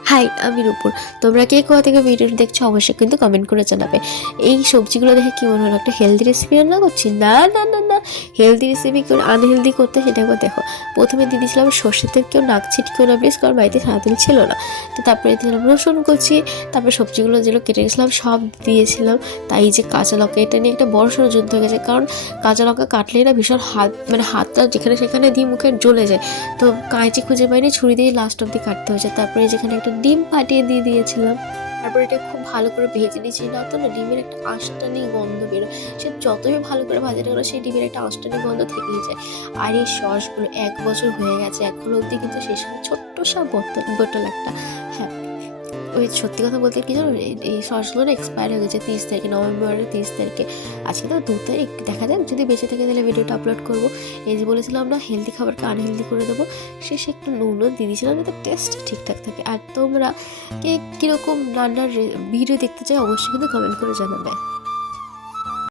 High, আমি রূপুর। তোমরা কে কোথা থেকে ভিডিওটি দেখছো অবশ্যই কিন্তু কমেন্ট করে জানাবে। এই সবজিগুলো দেখে কি মনে হলো একটা হেলদি রেসিপি রান্না করছি? না না না না, হেলদি রেসিপি করে আনহেলদি করতে সেটা একবার দেখো। প্রথমে দিয়ে দিয়েছিলাম সর্ষের তেল, কেউ নাক ছিটকেও না প্লিজ, কারণ বাড়িতে সাদা তেল ছিল না। তো তারপরে দিলাম রসুন কুচি, তারপরে সবজিগুলো যেগুলো কেটে গেছিলাম সব দিয়েছিলাম। তাই যে কাঁচা লঙ্কা, এটা নিয়ে একটা বড় সড়ো যুদ্ধ হয়ে গেছে, কারণ কাঁচা লঙ্কা কাটলেই না ভীষণ হাত, মানে হাতটা যেখানে সেখানে দিয়ে মুখে জ্বলে যায়। তো কাঁচি খুঁজে পাইনি, ছুরি দিয়ে লাস্ট অব্দি কাটতে হয়েছে। তারপরে যেখানে একটা ডিম ফাটিয়ে দিয়ে দিয়েছিলাম। তারপর এটা খুব ভালো করে ভেজে নিয়েছি, না তো না ডিমের একটা আঁশটানি গন্ধ বেরোয়। সে যতই ভালো করে ভাজা না কেন সেই ডিমের একটা আঁশটানি গন্ধ থেকেই যায়। আর এই সসগুলো 1 বছর হয়ে গেছে এখনো অবধি কিন্তু শেষ হয়, ছোট্ট সব বোতল একটা। হ্যাঁ, ওই সত্যি কথা বলতে কি জানো, এই সসগুলো না এক্সপায়ার হয়ে গেছে 30 তারিখে, নভেম্বরের 30 তারিখে। আজকে তো 2 তারিখ, দেখা যাক যদি বেঁচে থাকে তাহলে ভিডিওটা আপলোড করবো। এই যে বলেছিলাম না হেলদি খাবারকে আনহেলদি করে দেবো, শেষে একটু নুনও দিয়ে দিয়েছিলাম যাতে টেস্টটা ঠিকঠাক থাকে। আর তোমরা কে কীরকম রান্নার ভিডিও দেখতে চাই অবশ্যই কিন্তু কমেন্ট করে জানাবে।